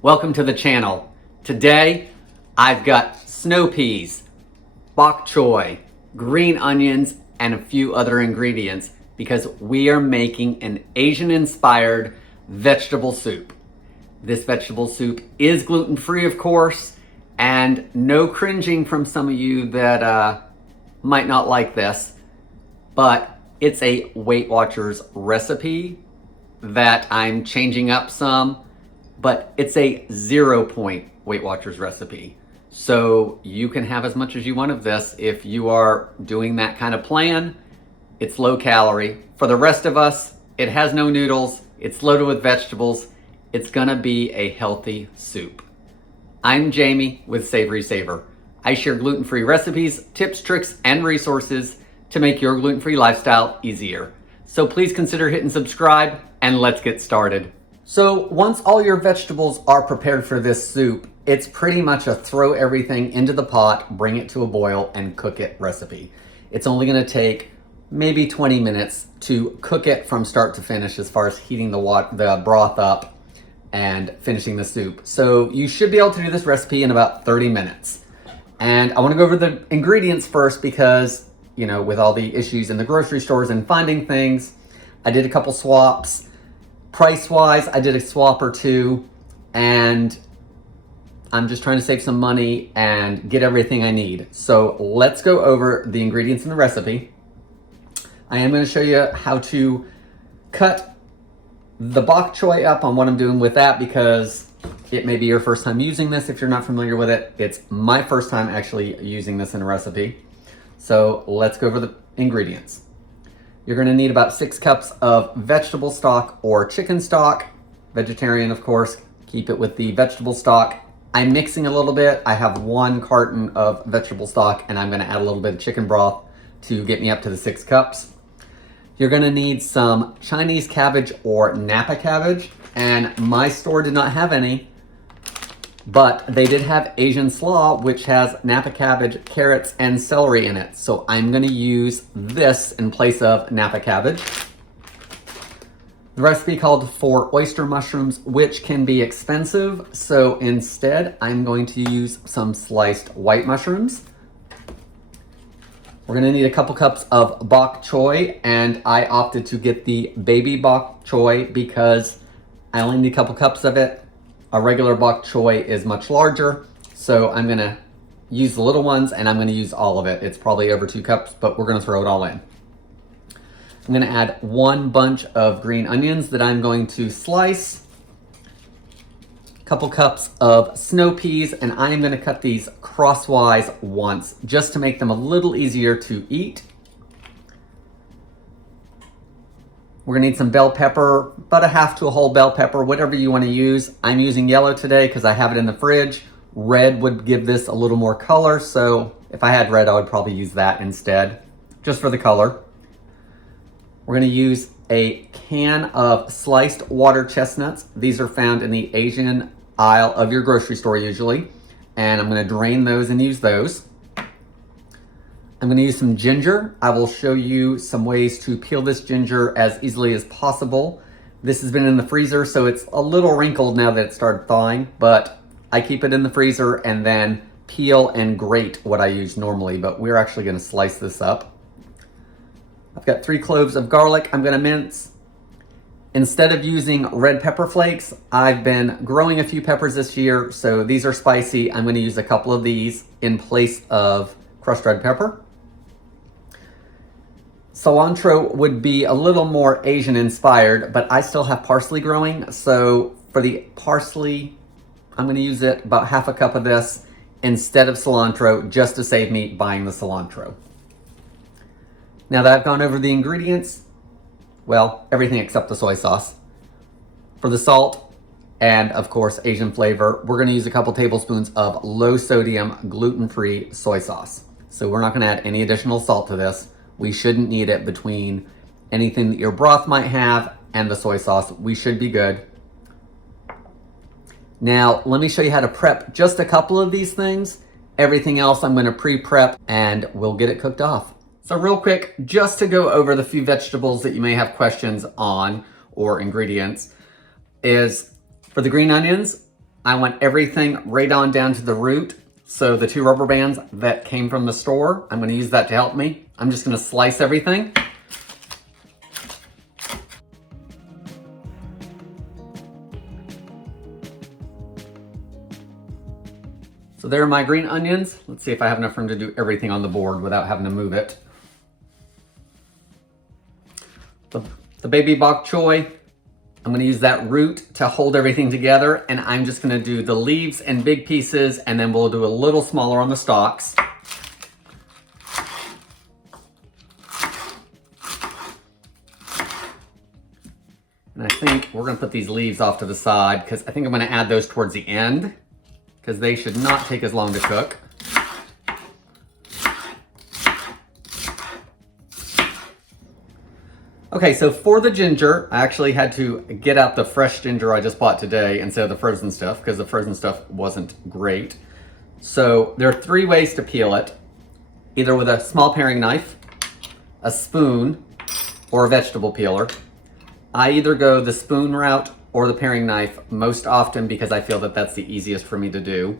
Welcome to the channel. Today, I've got snow peas, bok choy, green onions, and a few other ingredients because we are making an Asian-inspired vegetable soup. This vegetable soup is gluten-free, of course, and no cringing from some of you that might not like this, but it's a Weight Watchers recipe that I'm changing up some, but it's a 0-point Weight Watchers recipe. So you can have as much as you want of this if you are doing that kind of plan. It's low calorie. For the rest of us, it has no noodles, it's loaded with vegetables. It's gonna be a healthy soup. I'm Jamie with SavorySaver. I share gluten-free recipes, tips, tricks, and resources to make your gluten-free lifestyle easier. So please consider hitting subscribe and let's get started. So once all your vegetables are prepared for this soup, it's pretty much a throw everything into the pot, bring it to a boil, and cook it recipe. It's only gonna take maybe 20 minutes to cook it from start to finish as far as heating the broth up and finishing the soup. So you should be able to do this recipe in about 30 minutes. And I wanna go over the ingredients first because, you know, with all the issues in the grocery stores and finding things, I did a couple swaps. Price-wise, I did a swap or two, and I'm just trying to save some money and get everything I need. So let's go over the ingredients in the recipe. I am going to show you how to cut the bok choy up on what I'm doing with that because it may be your first time using this. If you're not familiar with it, it's my first time actually using this in a recipe. So let's go over the ingredients. You're gonna need about 6 cups of vegetable stock or chicken stock. Vegetarian, of course, keep it with the vegetable stock. I'm mixing a little bit. I have 1 carton of vegetable stock and I'm gonna add a little bit of chicken broth to get me up to the 6 cups. You're gonna need some Chinese cabbage or Napa cabbage, and my store did not have any, but they did have Asian slaw, which has Napa cabbage, carrots, and celery in it. So I'm gonna use this in place of Napa cabbage. The recipe called for oyster mushrooms, which can be expensive. So instead, I'm going to use some sliced white mushrooms. We're gonna need a couple cups of bok choy, and I opted to get the baby bok choy because I only need a couple cups of it. A regular bok choy is much larger, so I'm gonna use the little ones and I'm gonna use all of it. It's probably over 2 cups, but we're gonna throw it all in. I'm gonna add 1 bunch of green onions that I'm going to slice, a couple cups of snow peas, and I am gonna cut these crosswise once just to make them a little easier to eat. We're gonna need some bell pepper, about a half to a whole bell pepper, whatever you wanna use. I'm using yellow today because I have it in the fridge. Red would give this a little more color, so if I had red, I would probably use that instead, just for the color. We're gonna use a can of sliced water chestnuts. These are found in the Asian aisle of your grocery store usually, and I'm gonna drain those and use those. I'm gonna use some ginger. I will show you some ways to peel this ginger as easily as possible. This has been in the freezer, so it's a little wrinkled now that it started thawing, but I keep it in the freezer and then peel and grate what I use normally, but we're actually gonna slice this up. I've got 3 cloves of garlic I'm gonna mince. Instead of using red pepper flakes, I've been growing a few peppers this year, so these are spicy. I'm gonna use a couple of these in place of crushed red pepper. Cilantro would be a little more Asian inspired, but I still have parsley growing. So for the parsley, I'm gonna use it about half a cup of this instead of cilantro, just to save me buying the cilantro. Now that I've gone over the ingredients, well, everything except the soy sauce. For the salt and of course Asian flavor, we're gonna use a couple tablespoons of low sodium gluten-free soy sauce. So we're not gonna add any additional salt to this. We shouldn't need it between anything that your broth might have and the soy sauce. We should be good. Now, let me show you how to prep just a couple of these things. Everything else I'm gonna pre-prep and we'll get it cooked off. So real quick, just to go over the few vegetables that you may have questions on or ingredients, is for the green onions, I want everything right on down to the root. So the 2 rubber bands that came from the store, I'm gonna use that to help me. I'm just gonna slice everything. So there are my green onions. Let's see if I have enough room to do everything on the board without having to move it. The baby bok choy, I'm gonna use that root to hold everything together, and I'm just gonna do the leaves in big pieces, and then we'll do a little smaller on the stalks. And I think we're gonna put these leaves off to the side because I think I'm gonna add those towards the end because they should not take as long to cook. Okay, so for the ginger, I actually had to get out the fresh ginger I just bought today instead of the frozen stuff because the frozen stuff wasn't great. So there are 3 ways to peel it, either with a small paring knife, a spoon, or a vegetable peeler. I either go the spoon route or the paring knife most often because I feel that that's the easiest for me to do.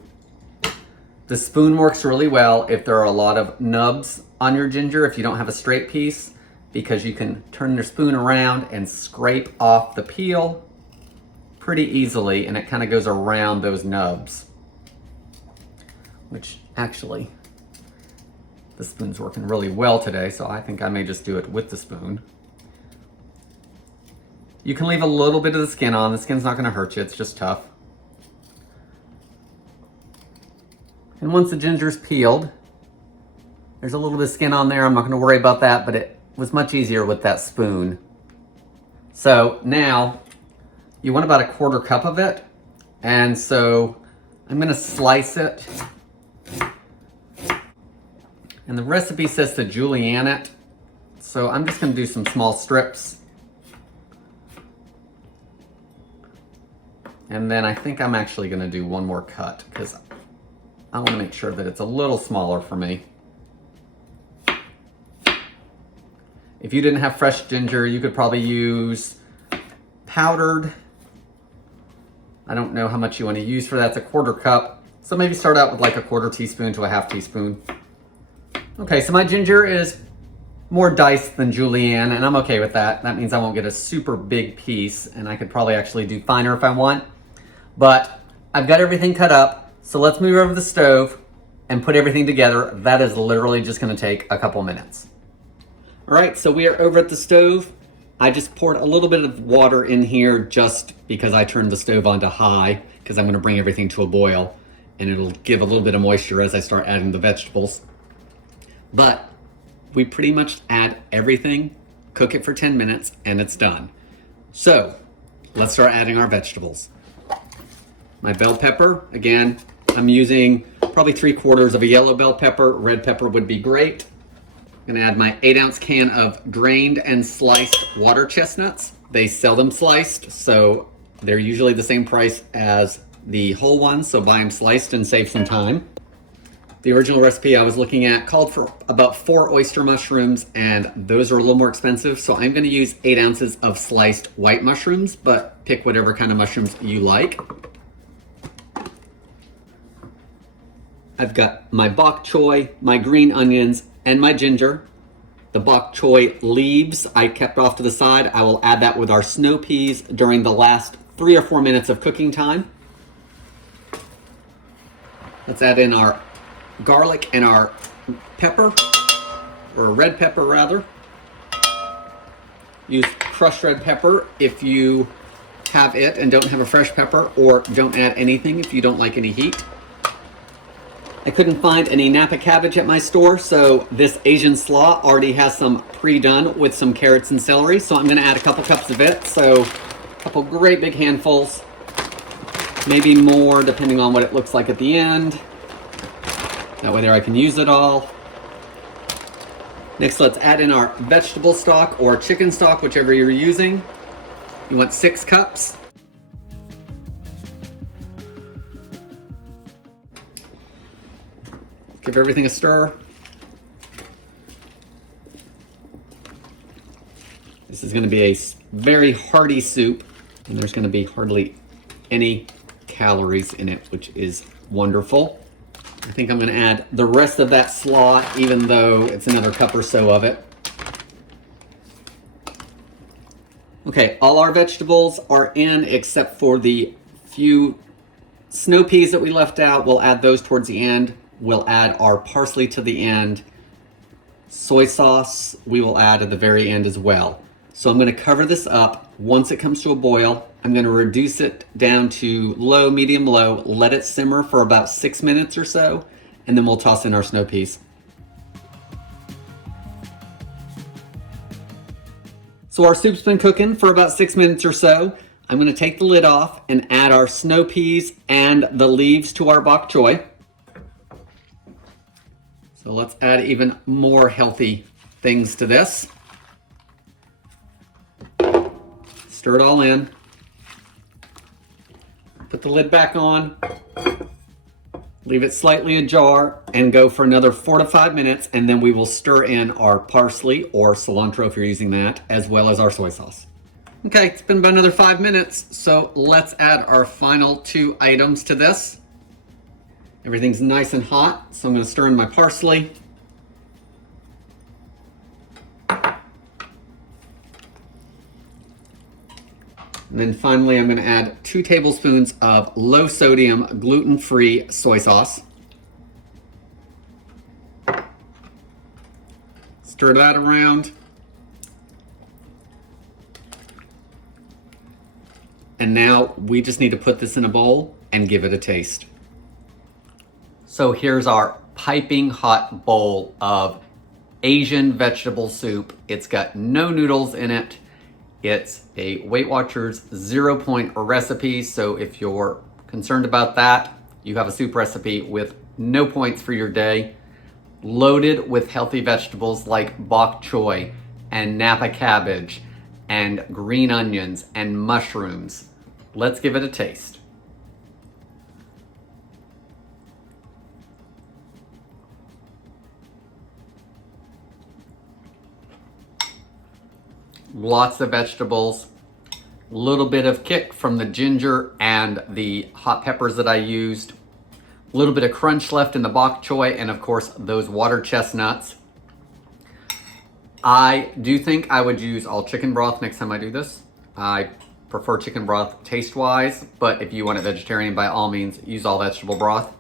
The spoon works really well if there are a lot of nubs on your ginger, if you don't have a straight piece, because you can turn your spoon around and scrape off the peel pretty easily, and it kind of goes around those nubs. Which actually, the spoon's working really well today, so I think I may just do it with the spoon. You can leave a little bit of the skin on. The skin's not going to hurt you, it's just tough. And once the ginger's peeled, there's a little bit of skin on there. I'm not going to worry about that, but it was much easier with that spoon. So now you want about a 1/4 cup of it. And so I'm gonna slice it. And the recipe says to julienne it. So I'm just gonna do some small strips. And then I think I'm actually gonna do one more cut because I wanna make sure that it's a little smaller for me. If you didn't have fresh ginger, you could probably use powdered. I don't know how much you want to use for that. It's a 1/4 cup. So maybe start out with like a 1/4 teaspoon to a 1/2 teaspoon. Okay, so my ginger is more diced than julienne, and I'm okay with that. That means I won't get a super big piece, and I could probably actually do finer if I want. But I've got everything cut up, so let's move over to the stove and put everything together. That is literally just gonna take a couple minutes. All right, so we are over at the stove. I just poured a little bit of water in here just because I turned the stove on to high because I'm gonna bring everything to a boil and it'll give a little bit of moisture as I start adding the vegetables. But we pretty much add everything, cook it for 10 minutes, and it's done. So let's start adding our vegetables. My bell pepper, again, I'm using probably 3/4 of a yellow bell pepper. Red pepper would be great. I'm gonna add my 8-ounce can of drained and sliced water chestnuts. They sell them sliced, so they're usually the same price as the whole ones, so buy them sliced and save some time. The original recipe I was looking at called for about 4 oyster mushrooms, and those are a little more expensive, so I'm gonna use 8 ounces of sliced white mushrooms, but pick whatever kind of mushrooms you like. I've got my bok choy, my green onions, and my ginger. The bok choy leaves I kept off to the side. I will add that with our snow peas during the last 3 or 4 minutes of cooking time. Let's add in our garlic and our pepper, or red pepper rather. Use crushed red pepper if you have it and don't have a fresh pepper, or don't add anything if you don't like any heat. I couldn't find any Napa cabbage at my store, so this Asian slaw already has some pre-done with some carrots and celery, so I'm gonna add a couple cups of it. So a couple great big handfuls, maybe more depending on what it looks like at the end. That way there I can use it all. Next, let's add in our vegetable stock or chicken stock, whichever you're using. You want 6 cups. Give everything a stir. This is going to be a very hearty soup, and there's going to be hardly any calories in it, which is wonderful. I think I'm gonna add the rest of that slaw, even though it's another cup or so of it. Okay, all our vegetables are in except for the few snow peas that we left out. We'll add those towards the end. We'll add our parsley to the end. Soy sauce we will add at the very end as well. So I'm going to cover this up. Once it comes to a boil, I'm going to reduce it down to low, medium, low, let it simmer for about 6 minutes or so, and then we'll toss in our snow peas. So our soup's been cooking for about 6 minutes or so. I'm going to take the lid off and add our snow peas and the leaves to our bok choy. So let's add even more healthy things to this. Stir it all in. Put the lid back on. Leave it slightly ajar and go for another 4 to 5 minutes, and then we will stir in our parsley or cilantro if you're using that, as well as our soy sauce. Okay, it's been about another 5 minutes, so let's add our final 2 items to this. Everything's nice and hot, so I'm going to stir in my parsley. And then finally, I'm going to add 2 tablespoons of low sodium, gluten-free soy sauce. Stir that around. And now we just need to put this in a bowl and give it a taste. So here's our piping hot bowl of Asian vegetable soup. It's got no noodles in it. It's a Weight Watchers 0 point recipe, so if you're concerned about that, you have a soup recipe with no points for your day, loaded with healthy vegetables like bok choy and Napa cabbage and green onions and mushrooms. Let's give it a taste. Lots of vegetables, a little bit of kick from the ginger and the hot peppers that I used, a little bit of crunch left in the bok choy, and of course those water chestnuts. I do think I would use all chicken broth next time I do this. I prefer chicken broth taste-wise, but if you want it vegetarian, by all means, use all vegetable broth.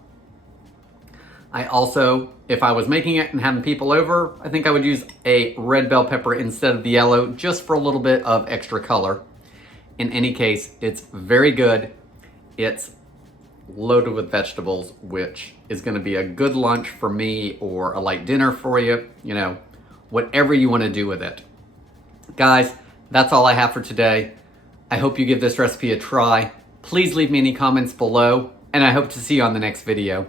I also, if I was making it and having people over, I think I would use a red bell pepper instead of the yellow, just for a little bit of extra color. In any case, it's very good. It's loaded with vegetables, which is going to be a good lunch for me or a light dinner for you, you know, whatever you want to do with it. Guys, that's all I have for today. I hope you give this recipe a try. Please leave me any comments below, and I hope to see you on the next video.